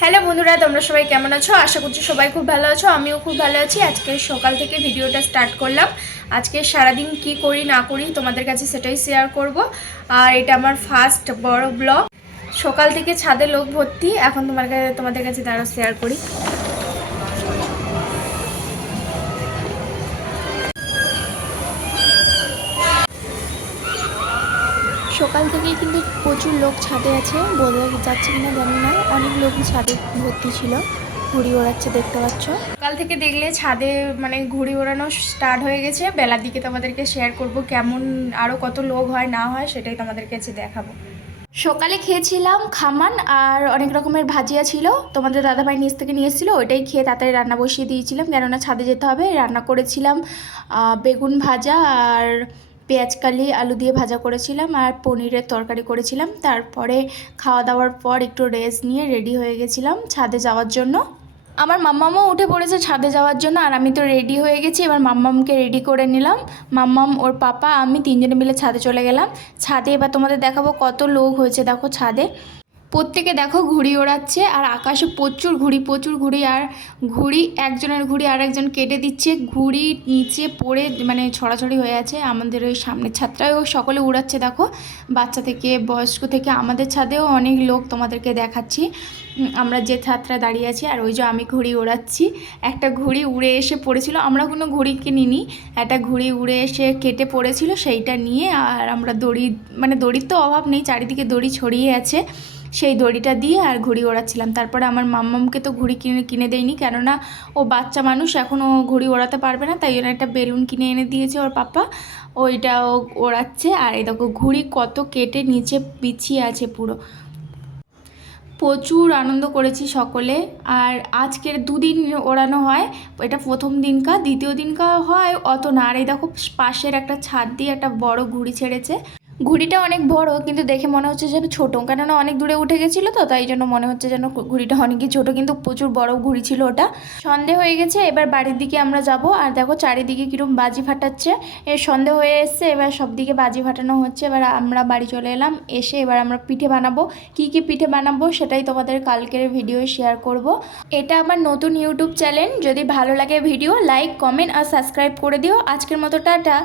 Hello বন্ধুরা, তোমরা সবাই কেমন আছো? আশা করছি সবাই খুব ভালো আছো। আমিও খুব ভালো আছি। আজকে সকাল থেকে ভিডিওটা স্টার্ট করলাম। আজকে সারাদিন কি করি না করি তোমাদের কাছে সেটাই শেয়ার করব। আর এটা আমার ফার্স্ট বড় ব্লগ। সকাল থেকে ছাদে লোক ভর্তি। এখন তোমাদের কাছে তারা শেয়ার করি। সকাল থেকেই কিন্তু প্রচুর লোক ছাদে আছে, বোঝা যাচ্ছে কিনা জানি না। অনেক লোক ছাদে ভর্তি ছিল, ঘুড়ি ওড়াচ্ছে দেখতে পাচ্ছ। সকাল থেকে দেখলে ছাদে ঘুড়ি ওড়ানো স্টার্ট হয়ে গেছে। বেলার দিকে তোমাদেরকে শেয়ার করব কেমন আরও কত লোক হয় না হয় সেটাই তোমাদের কাছে দেখাবো। সকালে খেয়েছিলাম খামান আর অনেক রকমের ভাজিয়া ছিল, তোমাদের দাদাভাই নিচ থেকে নিয়ে এসেছিলো। ওইটাই খেয়ে তাড়াতাড়ি রান্না বসিয়ে দিয়েছিলাম, কেননা ছাদে যেতে হবে। রান্না করেছিলাম বেগুন ভাজা আর পেঁয়াজকালি আলু দিয়ে ভাজা করেছিলাম, আর পনিরের তরকারি করেছিলাম। তারপরে খাওয়া দাওয়ার পর একটু রেস্ট নিয়ে রেডি হয়ে গেছিলাম ছাদে যাওয়ার জন্য। আমার মাম্মামও উঠে পড়েছে ছাদে যাওয়ার জন্য, আর আমি তো রেডি হয়ে গেছি। এবার মাম্মামকে রেডি করে নিলাম। মাম্মাম, ওর পাপা, আমি তিনজনে মিলে ছাদে চলে গেলাম। ছাদে এবার তোমাদের দেখাবো কত লোক হয়েছে। দেখো ছাদে প্রত্যেকে দেখো ঘুড়ি ওড়াচ্ছে, আর আকাশে প্রচুর ঘুড়ি। আর ঘুড়ি, একজনের ঘুড়ি আর একজন কেটে দিচ্ছে। ঘুড়ি নিচে পড়ে ছড়াছড়ি হয়ে আছে। আমাদের ওই সামনের ছাদটাও সকলে উড়াচ্ছে দেখো, বাচ্চা থেকে বয়স্ক থেকে। আমাদের ছাদেও অনেক লোক, তোমাদেরকে দেখাচ্ছি। আমরা যে ছাদটা দাঁড়িয়ে আছি, আর ওই যে আমি ঘুড়ি ওড়াচ্ছি। একটা ঘুড়ি উড়ে এসে পড়েছিল, আমরা কোনো ঘুড়ি কিনিনি। একটা ঘুড়ি উড়ে এসে কেটে পড়েছিল, সেইটা নিয়ে আর আমরা দড়ির তো অভাব নেই, চারিদিকে দড়ি ছড়িয়ে আছে, সেই দড়িটা দিয়ে আর ঘুড়ি ওড়াচ্ছিলাম। তারপরে আমার মাম্মামকে তো ঘুড়ি কিনে দেয়নি, কেননা ও বাচ্চা মানুষ, এখনও ঘুড়ি ওড়াতে পারবে না। তাই জন্য একটা বেলুন কিনে এনে দিয়েছে ওর পাপা, ওইটা ও ওড়াচ্ছে। আর এই দেখো ঘুড়ি কত কেটে নিচে বিছিয়ে আছে পুরো। প্রচুর আনন্দ করেছি সকলে। আর আজকের দুদিন ওড়ানো হয়, এটা প্রথম দিনকা, দ্বিতীয় দিনকা হয় অত না। আর এই দেখো পাশের একটা ছাদ দিয়ে একটা বড় ঘুড়ি ছেড়েছে। ঘুড়িটা অনেক বড়, কিন্তু দেখে মনে হচ্ছে যেন ছোটো, কেননা অনেক দূরে উঠে গেছিলো তো, তাই জন্য মনে হচ্ছে যেন ঘুড়িটা অনেকই ছোটো, কিন্তু প্রচুর বড় ঘুড়ি ছিল ওটা। সন্ধে হয়ে গেছে, এবার বাড়ির দিকে আমরা যাব। আর দেখো চারিদিকে কীরকম বাজি ফাটাচ্ছে। সন্ধে হয়ে এসছে, এবার সব দিকে বাজি ফাটানো হচ্ছে। এবার আমরা বাড়ি চলে এলাম। এসে এবার আমরা পিঠে বানাবো। কি পিঠে বানাবো সেটাই তোমাদের কালকের ভিডিও শেয়ার করব। এটা আমার নতুন ইউটিউব চ্যানেল, যদি ভালো লাগে ভিডিও লাইক, কমেন্ট আর সাবস্ক্রাইব করে দিও। আজকের মতো টাটা।